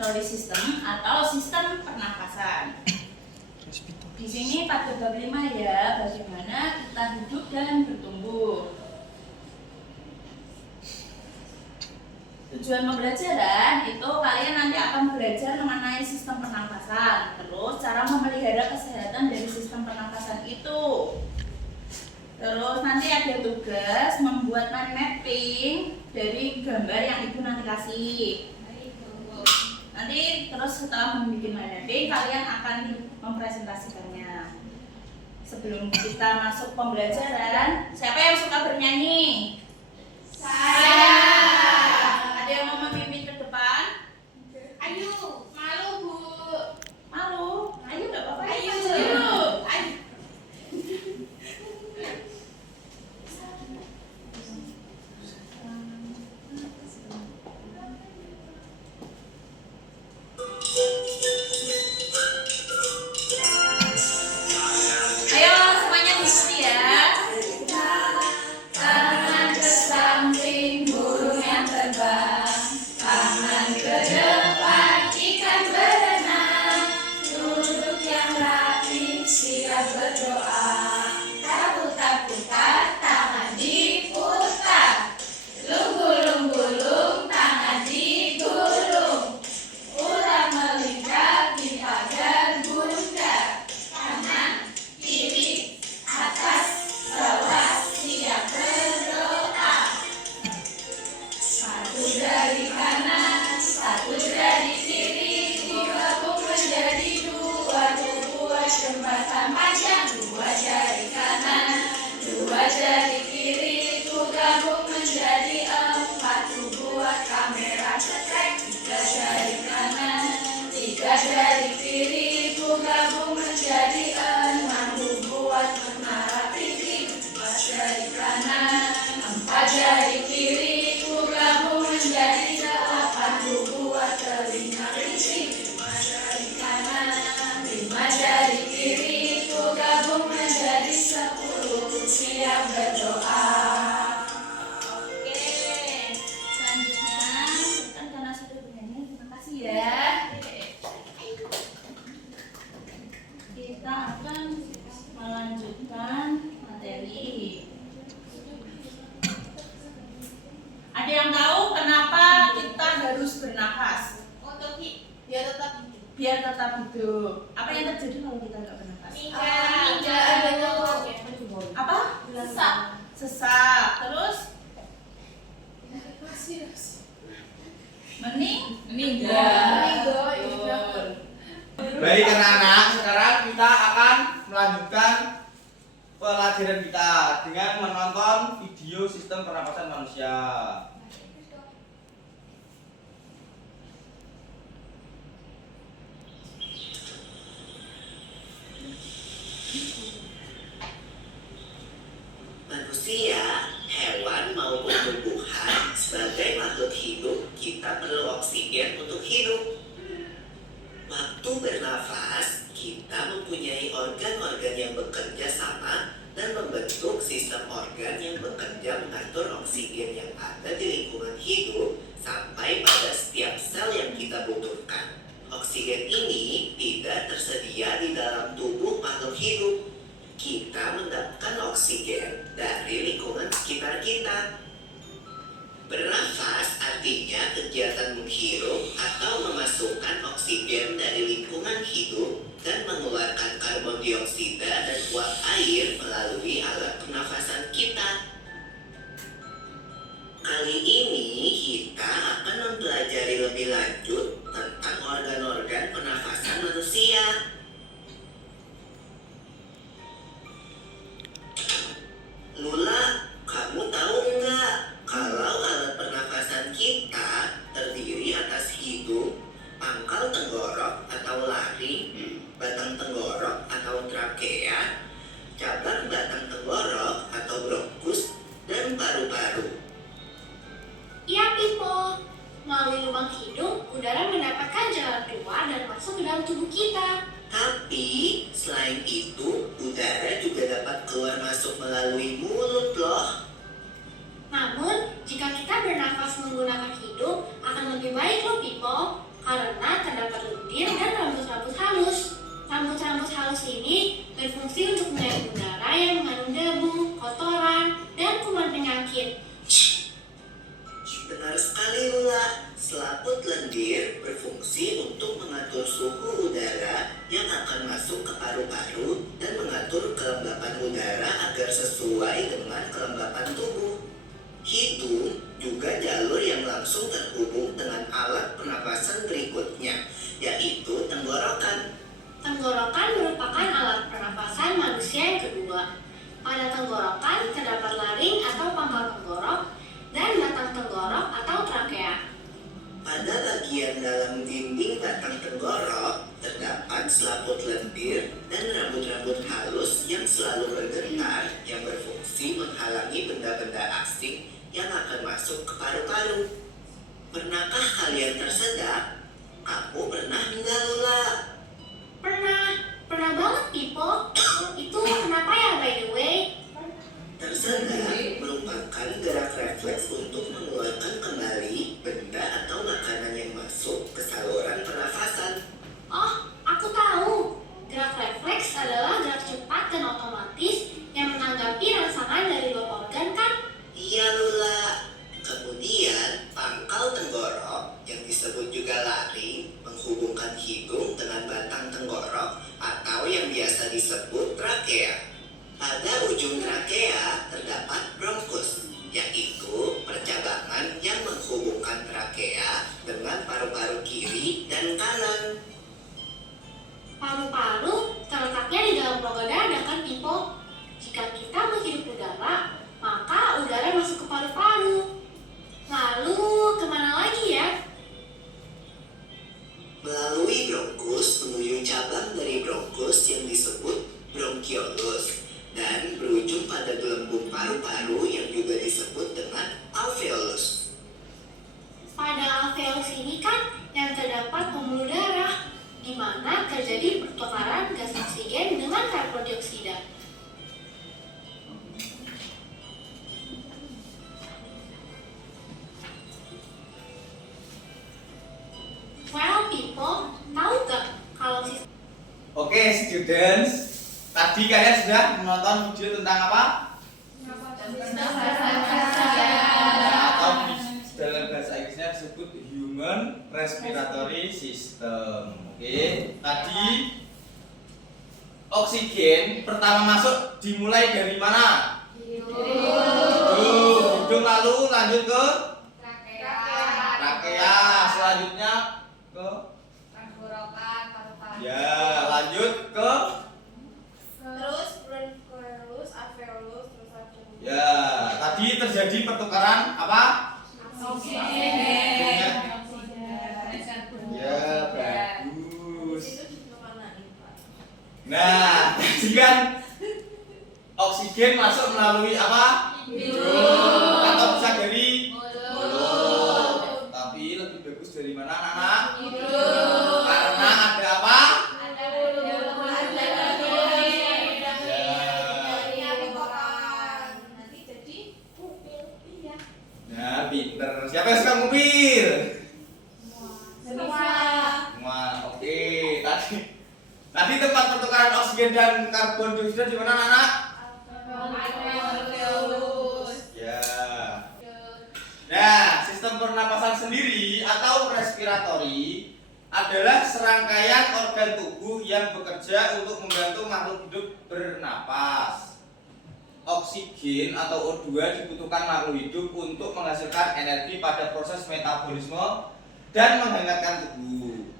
respiratory system atau sistem pernapasan. Di sini pada bab 5 ya, bagaimana kita hidup dan bertumbuh. Tujuan pembelajaran itu kalian nanti akan belajar mengenai sistem pernapasan, terus cara memelihara kesehatan dari sistem pernapasan itu. Terus nanti ada tugas membuat mind mapping dari gambar yang ibu nanti kasih. Nanti terus setelah membuat mind mapping kalian akan mempresentasikannya. Sebelum kita masuk pembelajaran, siapa yang suka bernyanyi? Saya. Ada yang mau memimpin ke depan? Ayo, malu Bu. Malu? Ayo nggak apa-apa. Ayo. Ayo semuanya diikuti ya. Tangan ke samping, burung yang terbang. Tangan ke depan, ikan berenang. Duduk yang rapi, siap berdoa. Putar-putar, tangan diputar. Lunggul-lunggulung, tangan digulung. Ular melingkar di pagar bundar. Kanan, kiri, atas, bawah, siap berdoa. Satu dari kanan, satu dari kiri, digabung menjadi dua, dua jembatan panjang. Dua jari kanan, dua jari kiri, ku gabung menjadi empat. Ku buat kamera cetrek. Tiga jari kanan, tiga jari kiri, ku gabung menjadi enam. Ku buat menara TV. Empat jari kanan, empat jari kiri, ku gabung menjadi delapan. Ku buat telinga kelinci. Lima jari kanan, lima jari kiri, ku gabung menjadi 10. Ku siap berdoa. Oke, selanjutnya kan karena sudah bernyanyi, terima kasih ya. Kita akan melanjutkan materi. Ada yang tahu kenapa kita harus bernafas? Untuk biar tetap hidup. Biar tetap hidup. Apa yang terjadi kalau kita nggak bernafas? Apa? Sesak. Sesak. Terus meninggal. Betul. Baik anak-anak, sekarang kita akan melanjutkan pelajaran kita dengan menonton video sistem pernapasan manusia. Manusia, hewan maupun tumbuhan, sebagai makhluk hidup, kita perlu oksigen untuk hidup. Waktu bernafas, kita mempunyai organ-organ yang bekerja sama dan membentuk sistem organ yang bekerja mengatur oksigen yang ada di lingkungan hidup sampai pada setiap sel yang kita butuhkan. Oksigen ini tidak tersedia di dalam tubuh makhluk hidup. Kita mendapatkan oksigen dari lingkungan sekitar kita. Bernafas artinya kegiatan menghirup atau memasukkan oksigen dari lingkungan hidup dan mengeluarkan karbon dioksida dan uap air melalui alat pernafasan kita. Kali ini kita akan mempelajari lebih lanjut tentang organ-organ pernafasan manusia. Lula, kamu tahu nggak kalau alat pernafasan kita terdiri atas hidung, pangkal tenggorok atau lari, batang tenggorok atau trakea, cabang batang tenggorok atau bronkus, dan paru-paru. Iya, Pipo. Melalui lubang hidung, udara mendapatkan jalan keluar dan masuk ke dalam tubuh kita. Tapi selain itu, udara juga dapat keluar masuk melalui mulut loh. Namun, jika kita bernafas menggunakan hidung, akan lebih baik loh, Pipo. Karena lendir berfungsi untuk mengatur suhu udara yang akan masuk ke paru-paru dan mengatur kelembapan udara agar sesuai dengan kelembapan tubuh. Hidung juga jalur yang langsung terhubung dengan alat pernapasan berikutnya, yaitu tenggorokan. Tenggorokan merupakan alat pernapasan manusia yang kedua. Pada tenggorokan terdapat laring atau pangkal tenggorok dan batang tenggorok atau trakea. Pada bagian dalam dinding batang tenggorok terdapat selaput lendir dan rambut-rambut halus yang selalu bergetar yang berfungsi menghalangi benda-benda asing yang akan masuk ke paru-paru. Pernahkah kalian tersedak? Kamu pernah nggak, Lula? Pernah banget, Pipo. Itu kenapa ya, by the way? Tersedak merupakan gerak refleks untuk mengeluarkan kembali benda atau makanan yang masuk ke saluran pernafasan. Oh, aku tahu. Gerak refleks adalah gerak cepat dan otomatis yang menanggapi rangsangan dari luar organ, kan? Iya, Lula. Kemudian, pangkal tenggorok yang disebut juga laring menghubungkan hidung dengan batang tenggorok atau yang biasa disebut trakea. Pada ujung trakea terdapat bronkus, yaitu percabangan yang menghubungkan trakea dengan paru-paru kiri dan kanan. Paru-paru terletaknya di dalam rongga dada, kan, Pipo? Jika kita menghirup udara, maka udara masuk ke paru-paru. Lalu, kemana lagi ya? Melalui bronkus menuju cabang dari bronkus yang disebut bronkiolus dan berujung pada gelembung paru-paru yang juga disebut dengan alveolus. Pada alveolus ini kan yang terdapat pembuluh darah, di mana terjadi pertukaran gas oksigen dengan karbon dioksida. Well, Pipo, tahu gak kalau Oke, students, tadi kalian sudah menonton video tentang apa? Atau dalam bahasa Inggrisnya disebut Human Respiratory System. Oke, tadi oksigen pertama masuk dimulai dari mana? Hidung, lalu lanjut ke trakea, selanjutnya ke ya, lanjut ke Terus bronkiolus, alveolus, terus lanjut. ya, tadi terjadi pertukaran apa? Ya, bagus. Nah, tadi kan oksigen masuk melalui apa? Hidung. Atau bisa dari mulut. Tapi lebih bagus dari mana, anak-anak? Karena ada apa? Nah, pinter. Siapa yang suka ngupil? Semua. Oke, tadi tempat pertukaran oksigen dan karbon dioksida di mana, anak-anak? Ya. Nah, sistem pernapasan sendiri atau respiratory adalah serangkaian organ tubuh yang bekerja untuk membantu makhluk hidup bernapas. Oksigen atau O2 dibutuhkan makhluk hidup untuk menghasilkan energi pada proses metabolisme dan menghangatkan tubuh.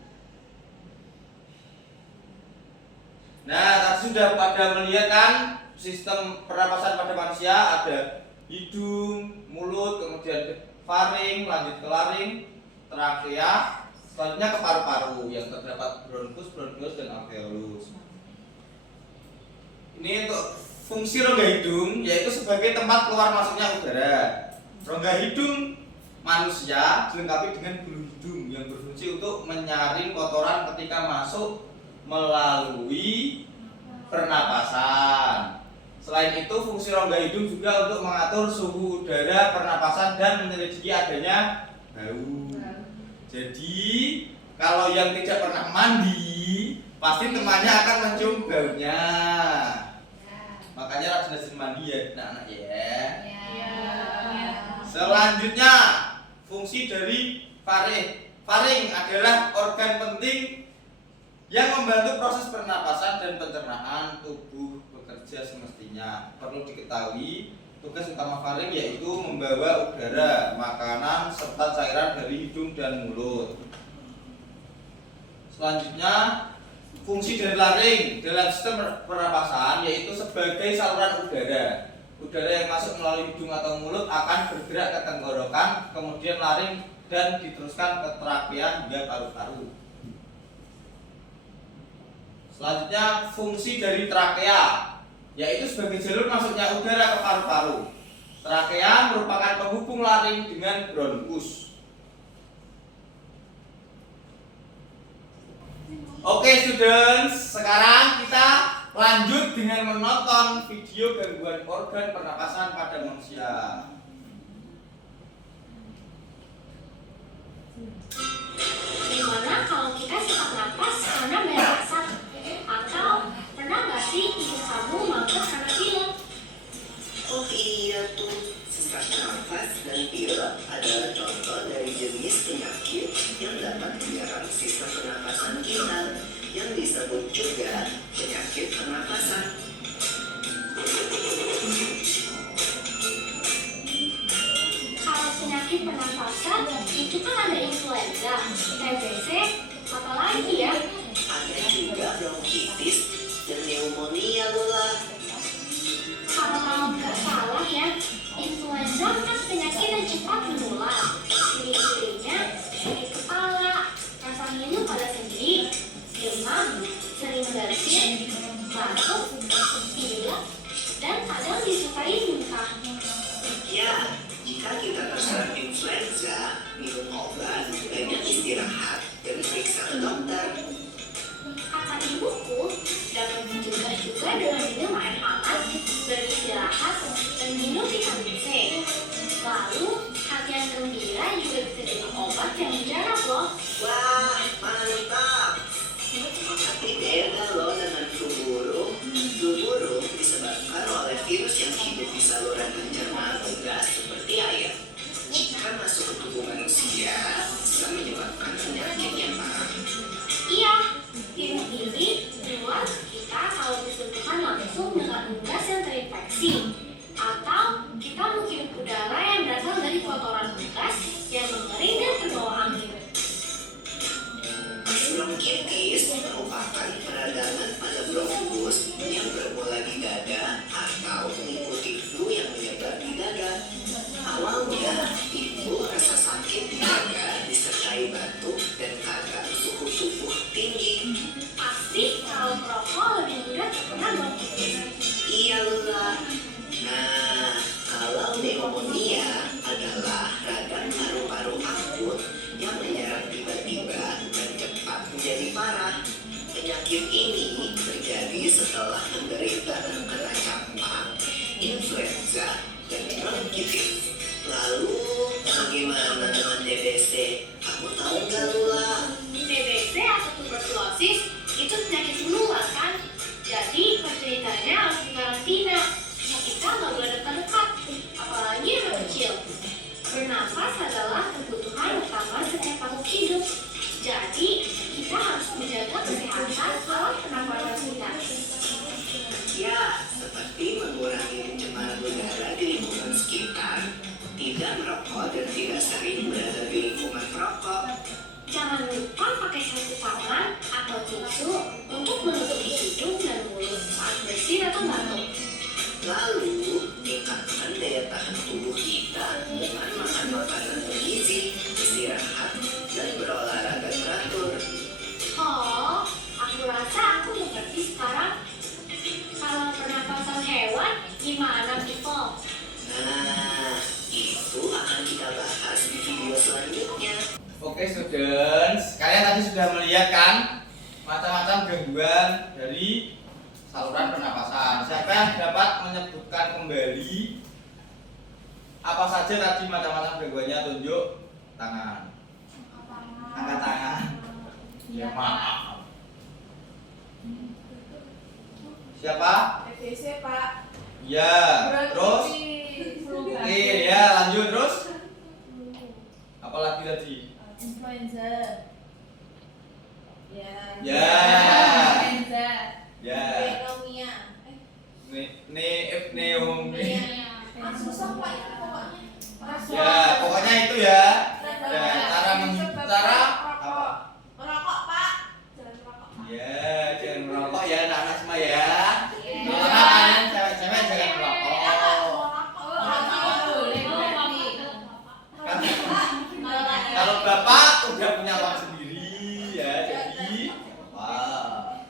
Nah, tadi sudah pada melihat kan sistem pernapasan pada manusia ada hidung, mulut, kemudian faring, lanjut ke laring, trakea, selanjutnya ke paru-paru yang terdapat bronkus, bronkiolus, dan alveolus. Ini untuk fungsi rongga hidung yaitu sebagai tempat keluar masuknya udara. Rongga hidung manusia dilengkapi dengan bulu hidung yang berfungsi untuk menyaring kotoran ketika masuk melalui pernapasan. Selain itu, fungsi rongga hidung juga untuk mengatur suhu udara pernapasan dan menyelidiki adanya bau. Jadi, kalau yang tidak pernah mandi, pasti temannya akan mencium baunya. Makanya rajin-rajin mandi ya, anak-anak ya. Selanjutnya, fungsi dari Faring adalah organ penting yang membantu proses pernapasan dan pencernaan tubuh bekerja semestinya. Perlu diketahui, tugas utama faring yaitu membawa udara, makanan, serta cairan dari hidung dan mulut. Selanjutnya, fungsi dari laring dalam sistem pernapasan yaitu sebagai saluran udara. Udara yang masuk melalui hidung atau mulut akan bergerak ke tenggorokan, kemudian laring dan diteruskan ke trakea hingga paru-paru. Selanjutnya, fungsi dari trakea yaitu sebagai jalur masuknya udara ke paru-paru. Trakea merupakan penghubung laring dengan bronkus. Oke students, sekarang kita lanjut dengan menonton video gangguan organ pernapasan pada manusia. Gimana kalau kita sesak napas karena banyak asap? Atau pernah nggak sih hidung kamu mampet karena pilek? Oh iya tuh, sesak nafas dan pilek adalah contoh dari jenis penyakit yang dapat menyerang sistem pernapasan kita, yang disebut juga penyakit pernapasan. Kalau penyakit pernapasan itu kan ada influenza, TBC, apalagi ya? Ada juga bronkitis dan pneumonia Lola. Kalau nggak salah ya, influenza kan penyakit yang cepat menular. Ciri-cirinya sakit kepala, rasa ngilu pada sendi, demam, sering bersin, batuk, pilek, dan kadang disertai muntah. Ya, jika kita terserang influenza, minum obat, banyak istirahat, dan periksa ke dokter. Kata ibuku, dapat mencegah juga dengan minum air hangat, beristirahat, dan minum vitamin C. Lalu, hati yang gembira juga bisa jadi obat yang mujarab loh. Wah, mantap! Tapi beda loh dengan flu burung. Flu burung disebabkan oleh virus yang hidup di saluran pencernaan unggas seperti air. Jika masuk ke tubuh manusia, bisa menyebabkan penyakit yang parah. Iya, virus ini keluar kita kalau bersentuhan langsung dengan unggas yang terinfeksi. Atau kita menghirup udara yang berasal dari kotoran unggas yang mengering dan terbawa angin. Bronkitis merupakan peradangan pada bronkus yang bermula di dada atau mengikuti flu yang menyebar di dada. Awalnya, timbul rasa sakit di dada disertai batuk dan kadang suhu tubuh tinggi. Pasti kalau merokok lebih mudah terkena bronkitis. Iya Lula. Nah, kalau pneumonia adalah radang paru-paru akut yang menyerang tiba-tiba dan cepat menjadi parah. Penyakit ini terjadi setelah menderita terkena campak, influenza, dan bronkitis. Lalu, bagaimana dengan TBC? Kamu tahu nggak Lula? TBC atau tuberkulosis itu penyakit menular kan? Jadi penderitanya harus dikarantina. Kita nggak boleh dekat-dekat, apalagi anak kecil. Bernapas adalah kebutuhan utama setiap makhluk hidup. Jadi kita harus menjaga kesehatan alat pernapasan kita. Ya, seperti mengurangi pencemaran udara di lingkungan sekitar, tidak merokok dan tidak sering berada di lingkungan perokok. Jangan lupa pakai sarung tangan atau tisu untuk menutupi hidung dan mulut saat bersin atau batuk. Lalu, tingkatkan daya tahan tubuh kita dengan makan makanan bergizi, istirahat, dan berolahraga teratur. Oh, aku rasa aku mengerti sekarang. Kalau pernapasan hewan, gimana Pipo? Nah, itu akan kita bahas di video selanjutnya. Oke students, kalian tadi sudah melihat kan macam-macam gangguan dari saluran pernapasan. Siapa yang dapat menyebutkan kembali apa saja tadi macam-macam gangguannya? Tunjuk tangan. Angkat tangan. Ya maaf. Siapa? TBC Pak. Ya. Terus? Oke ya, lanjut terus. Apalagi tadi? Influenza. Ya. Ya. Influenza. Ya. Pneumonia. Susah Pak itu pokoknya. Ya, pokoknya itu ya. Ya, cara Merokok. Merokok, Pak. Jangan merokok, Pak. Ya, jangan merokok ya anak-anak semua ya. Karena kalian cewek-cewek jangan merokok. Kalau bapak udah punya uang sendiri ya, jadi wah.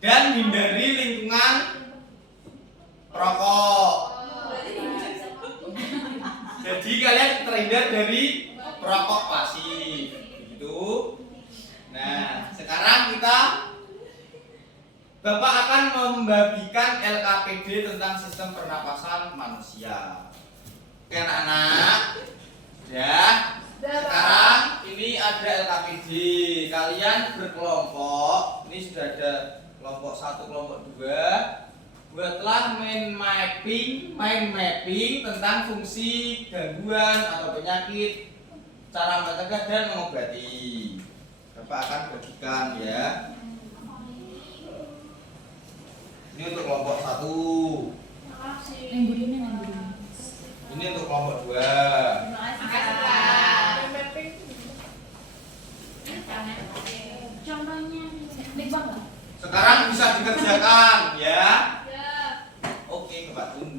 Dan hindari lingkungan perokok. Jadi kalian terhindar dari perokok pasif, begitu. Nah, sekarang Bapak akan membagikan LKPD tentang sistem pernapasan manusia. Oke anak-anak, ya. Sekarang ini ada LKPD. Kalian berkelompok. Ini sudah ada kelompok 1, kelompok 2. Buatlah mind mapping tentang fungsi gangguan atau penyakit, cara mencegah dan mengobati. Bapak akan bagikan ya. Ini untuk kelompok 1. Ini untuk kelompok 2. Sekarang bisa dikerjakan ya. Oke, Bapak tunggu.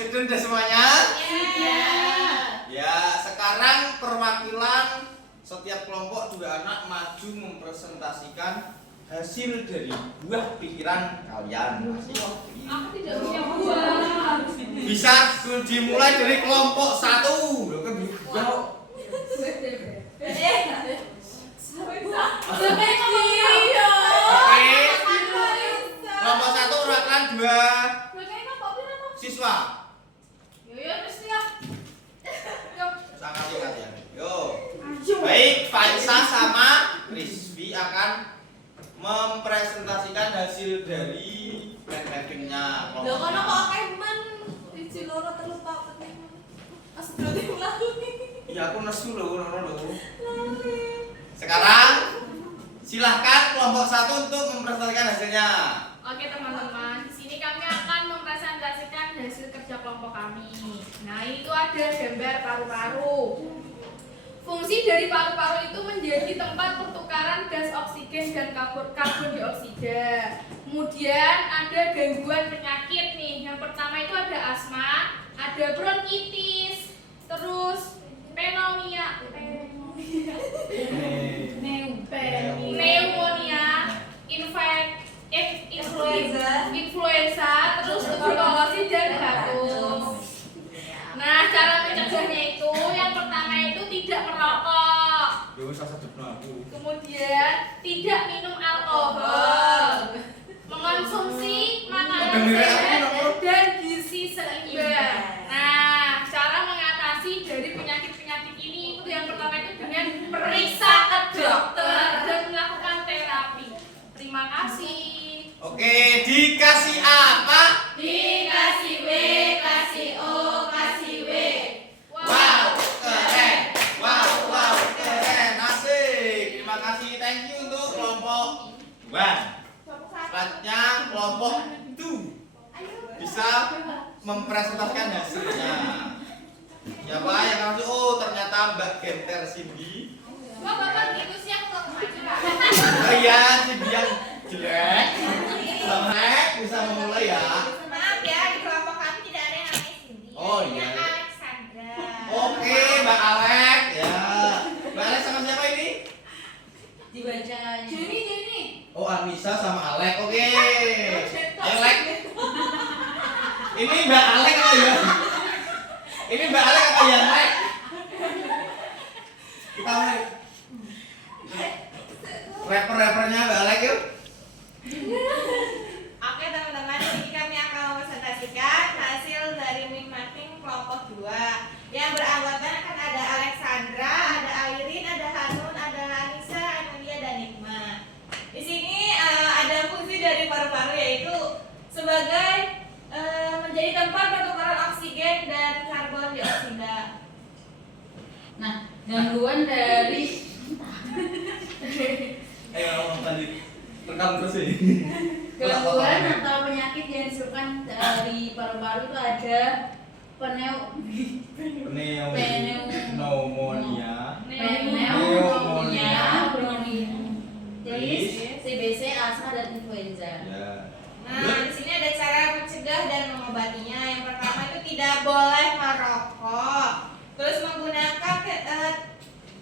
Student udah semuanya? Ya, sekarang perwakilan setiap kelompok 2 anak maju mempresentasikan hasil dari buah pikiran kalian. Aku tidak punya buah. Bisa dimulai dari kelompok 1. Loh kan kelompok 1 perwakilan 2 siswa. Sangat ya. Yo. Baik, Faisa sama Rizvi akan mempresentasikan hasil dari mind mappingnya. Lho kono kok emen siji loro telu papat 5. Berarti mlaku. Iya, aku nesu lho. Sekarang silahkan kelompok 1 untuk mempresentasikan hasilnya. Oke teman-teman, di sini kami akan mempresentasikan hasil kerja kelompok kami. Nah, itu ada gambar paru-paru. Fungsi dari paru-paru itu menjadi tempat pertukaran gas oksigen dan karbon dioksida. Kemudian ada gangguan penyakit nih. Yang pertama itu ada asma, ada bronkitis, terus pneumonia, influenza, terus tuberkulosis dan batuk. Nah, cara mencegahnya itu yang pertama itu tidak merokok. Kemudian tidak minum alkohol. Mengonsumsi makanan sehat dan gizi seimbang. Nah, cara mengatasi dari penyakit-penyakit ini itu yang pertama itu dengan periksa ke dokter dan melakukan terapi. Terima kasih. Oke, dikasih apa? Dikasih W, kasih O, kasih W. Wow, keren. Wow, keren. Asik. Terima kasih. Thank you untuk kelompok 1. Selanjutnya kelompok 2 bisa mempresentasikan hasilnya. Siapa yang langsung? Oh, ternyata Mbak Genter Cindy. Wah, Bapak gitu sih aku mau maju. Oh iya, Cindy yang jelek. Jelek bisa memulai ya. Maaf ya, di kelompok kami tidak ada yang namanya Cindy. Oh iya. Namanya Alexandra. Oke, Mbak Alex ya. Mbak Alex sama siapa ini? Dibaca. Jenny. Oh, Anissa sama Alex. Oke. Ayo, Alex. Ini Mbak Alex apa ya? Ini Mbak Alex apa ya, Alex? Kita mulai. Rapper-rappernya Mbak Alex yuk. Oke teman-teman, ini kami akan mempresentasikan hasil dari mapping kelompok 2 yang beranggotakan akan ada Alexandra, ada Airin, ada Hanun, ada Anissa, Amelia, dan Nikma. Di sini ada fungsi dari paru-paru yaitu sebagai menjadi tempat pertukaran oksigen dan karbon dioksida. Nah, gangguan dari Ngomong tadi. Rekam terus sih. gangguan atau penyakit yang disebabkan dari paru-paru itu ada pneumonia, bronkitis, TBC, asma dan influenza. Ya. Nah, di sini ada cara mencegah dan mengobatinya. Yang pertama itu tidak boleh merokok. Terus menggunakan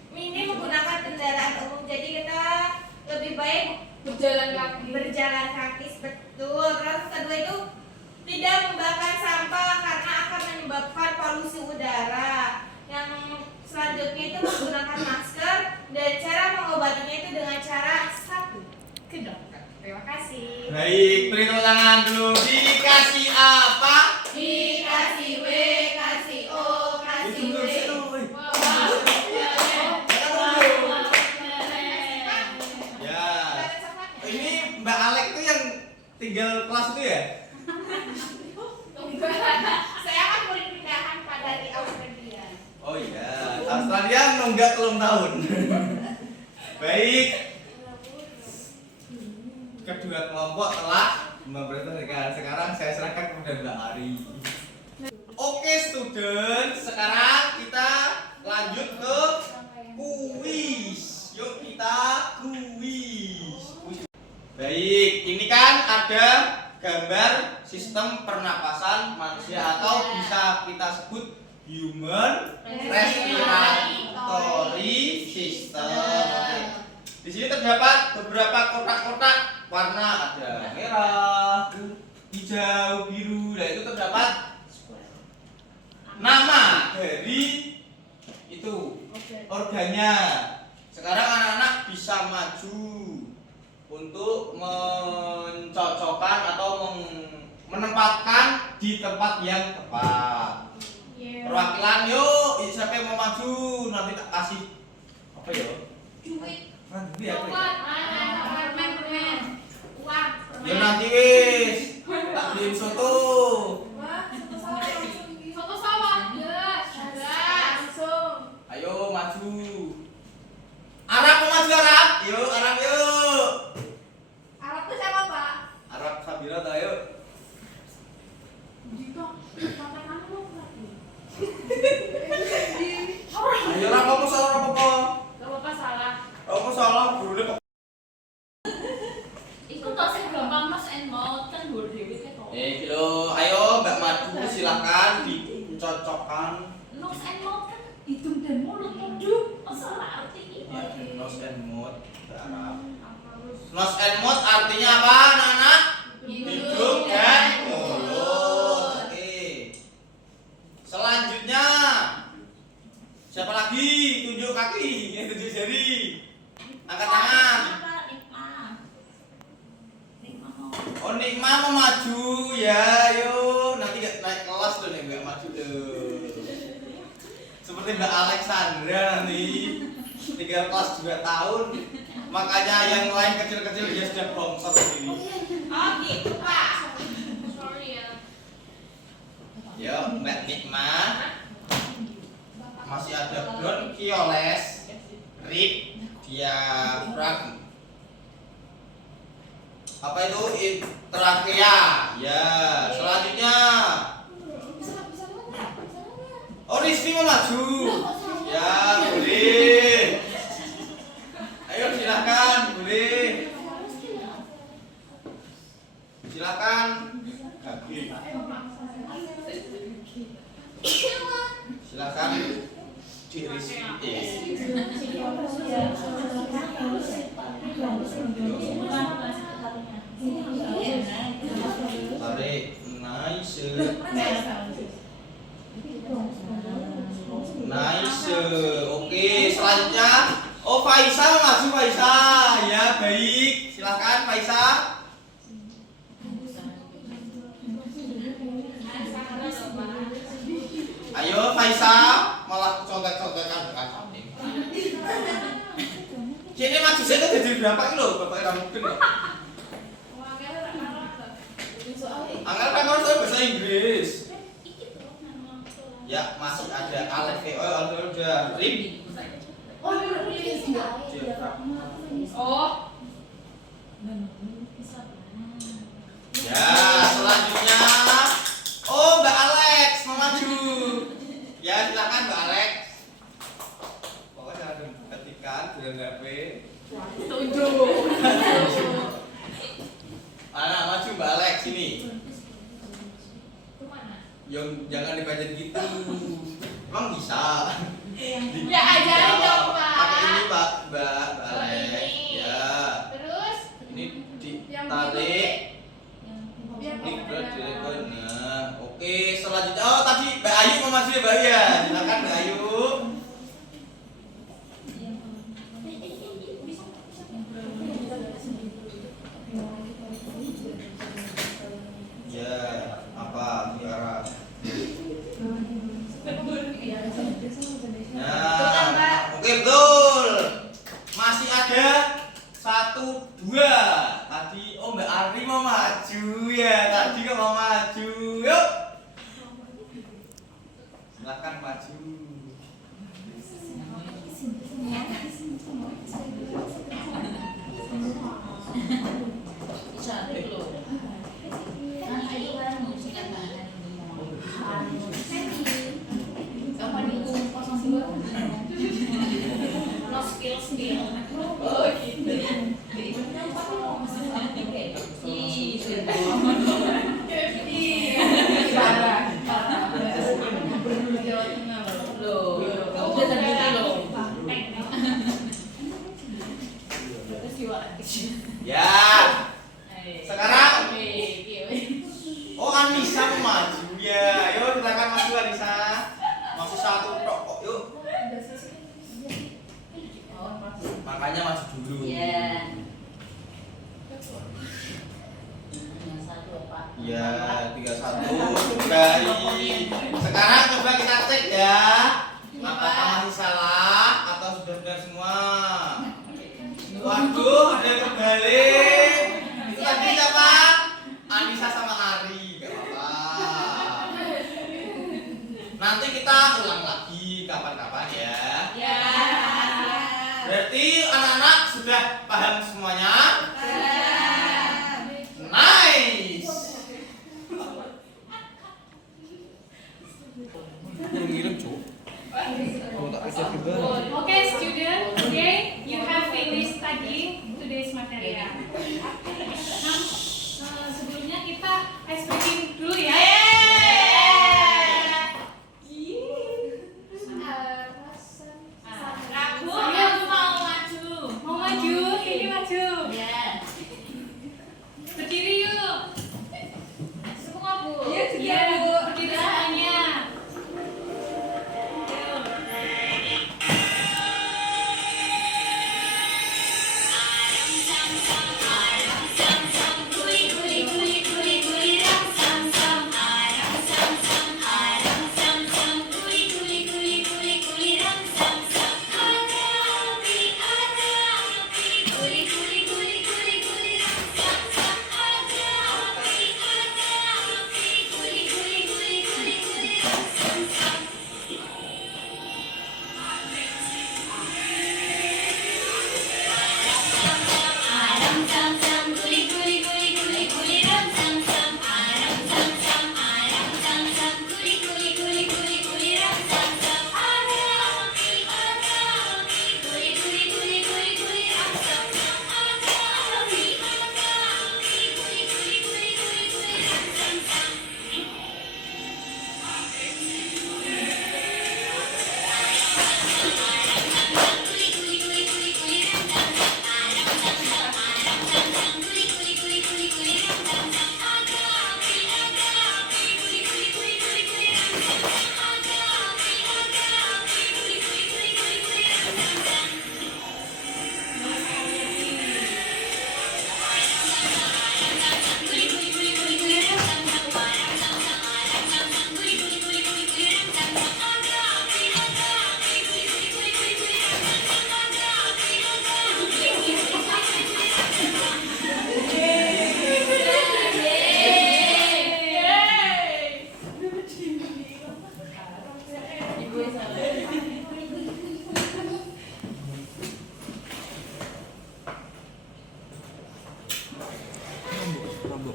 minim menggunakan kendaraan umum. Jadi kita lebih baik berjalan kaki, betul. Terus kedua itu tidak membakar sampah karena akan menyebabkan polusi udara. Yang selanjutnya itu menggunakan masker dan cara mengobatinya itu dengan cara 1 ke dokter. Terima kasih. Baik, beri tepuk tangan dulu. Dikasih apa? Dikasih W, kasih O, kasih W. Ya. Ini Mbak Alex itu yang tinggal kelas itu ya? Saya akan murid pindahan pada di Australia. Oh iya, Australia nunggak ulang tahun. Baik. Kedua kelompok telah mempresentasikan. Sekarang saya serahkan kepada Mbak Ari. Oke, student, sekarang kita lanjut ke kuis. Yuk kita kuis. Baik, ini kan ada gambar sistem pernapasan manusia atau bisa kita sebut human respiratory system. Oke. Di sini terdapat beberapa kotak-kotak warna, ada merah, hijau, biru. Nah, itu terdapat nama dari itu organnya. Sekarang anak-anak bisa maju untuk mencocokkan atau menempatkan di tempat yang tepat. Perwakilan yuk, siapa yang mau maju? Nanti tak kasih apa ya? Duit. Nanti ya. Permen. Uang. Ya nanti wis. Tak beliin soto. Soto sawah. Jelas. Langsung. Ayo maju. Arab mau maju Arab? Yuk Arab yuk. Arab itu siapa, Pak? Arab Sabira ayo. Dito. Ayo ora apa-apa salah ora apa-apa. Gak apa-apa salah. Apa salah gurune kok. Ikut tos sing gampang Mas and Maud kan gue dhewe ke to. Iki lho, ayo Mbak Madu silakan dicocokkan. Nos and Maud kan hidung dan mulut tuh. Salah arti Ya, ini. nose and mouth Arab. Nose and mouth artinya apa, anak-anak? Hidung dan mulut. Oke. Selanjutnya siapa lagi? Tunjuk kaki, tunjuk jari. Angkat tangan. Oh, Nikma mau maju ya, yuk. Nanti naik kelas tuh nih, nggak maju tuh. Seperti Mbak Alexandra nanti tinggal kelas 2 tahun. Makanya yang lain kecil-kecil dia sudah bongsor sendiri. Oh gitu Pak. Sorry ya. Yo, Mbak Nikma. Masih ada bronchioles, rib, diafragma. Apa itu? Trakea. Ya, selanjutnya. Oh, Rizky mau maju. Ya, boleh. Ayo silakan, boleh. Silakan. Kaki. Silakan. Di Rizky. Tarik, nice. Nice. Oke, selanjutnya. Oh, Faisa mau maju Faisa. Ya, baik. Silakan Faisa. Ayo Faisa, malah contek-contekan dekat samping. Kini maju saya tuh jadi berapa kilo? Bapak kamu mungkin loh. Angkat kan harus bahasa Inggris. Ya, masih ada alveol, alveol udah rib. Oh. Ya, selanjutnya. Oh, Mbak Alex mau maju. Ya, silakan Mbak Alex. Pokoknya ada ketikan dengan HP. Setuju. Anak maju Mbak Alex sini. Yang jangan dipanjat gitu. Emang bisa. Ya ajarin dong Pak. Pakai ini Pak, Mbak Alex. Ini. Ya. Terus Ini ditarik. Ini direkon. Nah, oke, selanjutnya. Oh, tadi Mbak Ayu mau maju ya, Mbak ya. Silakan Mbak Ayu. Ya, apa sekarang? Nah, oke betul. Masih ada 1, 2. Tadi oh Mbak Ari mau maju ya. Tadi kok mau maju. Yuk. Silakan maju. Cantik loh. Kan ayo kan musik kan banget. Kapan itu 02? No skill. Oh gitu. Ya. Sekarang oh Anissa mau maju ya. Yuk silakan maju Anissa. Masih 1 tok kok. Yuk. Makanya maju dulu. Iya. Ya, 31. Baik. Sekarang coba kita cek ya. Apakah masih salah atau sudah benar semua? Waduh, ada yang terbalik. Itu tadi siapa? Anissa sama Ari. Gak apa-apa. Nanti kita ulang lagi kapan-kapan ya. ya. Berarti anak-anak sudah paham semuanya? Ya. Nice. Okay, student, today you have finished studying today's material. Nah, sebelumnya kita ice breaking dulu ya. Aku mau maju. Mau maju, ini maju. Berdiri yuk. Semua Bu. Iya, berdiri semuanya.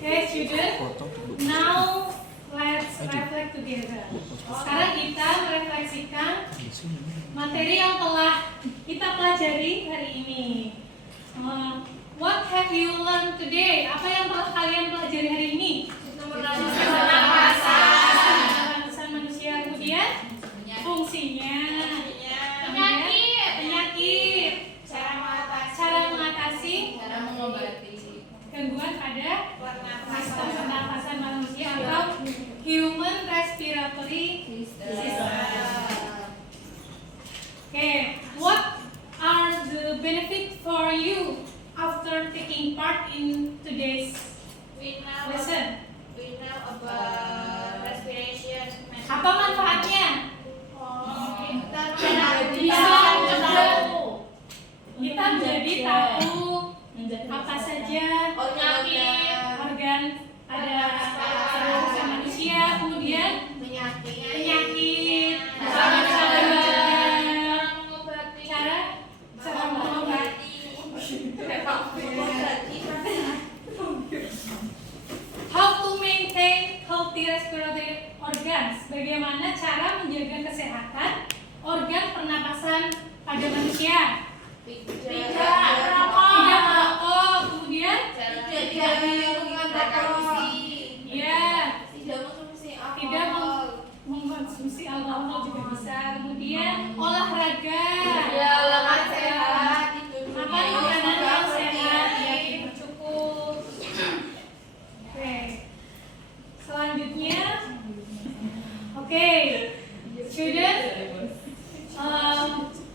Okay, student. Now let's reflect together. Sekarang kita merefleksikan materi yang telah kita pelajari hari ini. What have you learned today? Apa yang telah kalian pelajari hari ini? Pernapasan manusia, kemudian fungsinya, penyakit, cara mengatasi, gangguan pada sistem pernapasan manusia atau human respiratory system. Okay, what are the benefits for you after taking part in today's lesson? We know about respiration. Apa manfaatnya? Kita menjadi tahu apa saja organ pada manusia, kemudian penyakit, cara mengobati, how to maintain healthy respiratory organs, bagaimana cara menjaga kesehatan organ pernapasan pada manusia. Tidak merokok, kemudian tidak mengkonsumsi alkohol juga bisa, kemudian olahraga, makan makanan yang sehat, yang cukup. Oke, selanjutnya, student,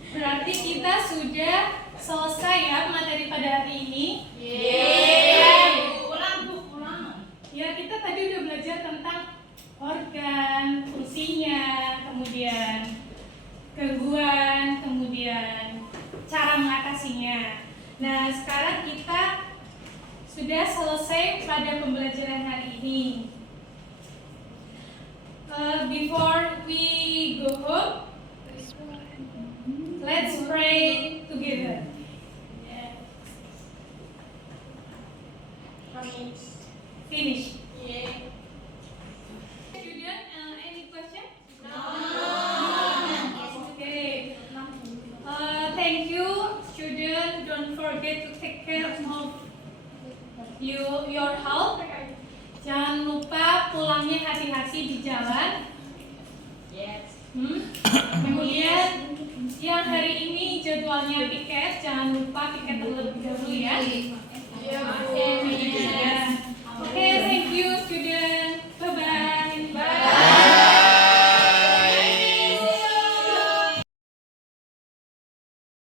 berarti kita sudah selesai ya materi pada hari ini. Ulang. Ya, kita tadi udah belajar tentang organ, fungsinya, kemudian gangguan, kemudian cara mengatasinya. Nah, sekarang kita sudah selesai pada pembelajaran hari ini. Before we go home, let's pray together. Finish. Student, any question? No. your help. Jangan lupa pulangnya hati-hati di jalan. Yes. Kemudian yang hari ini jadwalnya piket, jangan lupa piket terlebih dahulu.